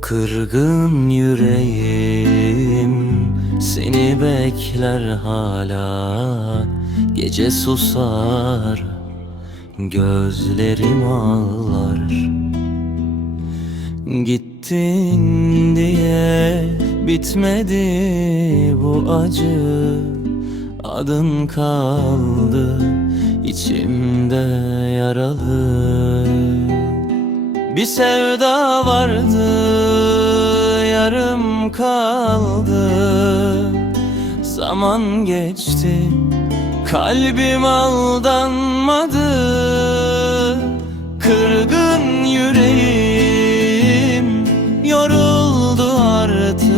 Kırgın yüreğim seni bekler hala. Gece susar gözlerim ağlar. Gittin diye bitmedi bu acı. Adın kaldı içimde yaralı Bir sevda vardı yarım kaldı. Zaman geçti kalbim aldanmadı. Kırgın yüreğim yoruldu artık.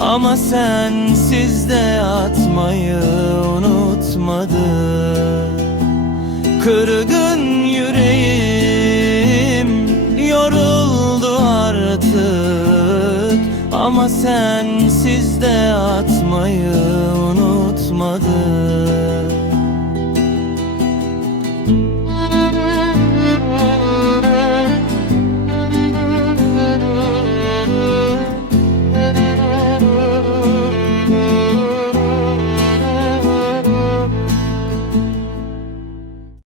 Ama sensiz de atmayı unutmadı. Kırgın artık. Ama sensiz de atmayı unutmadım.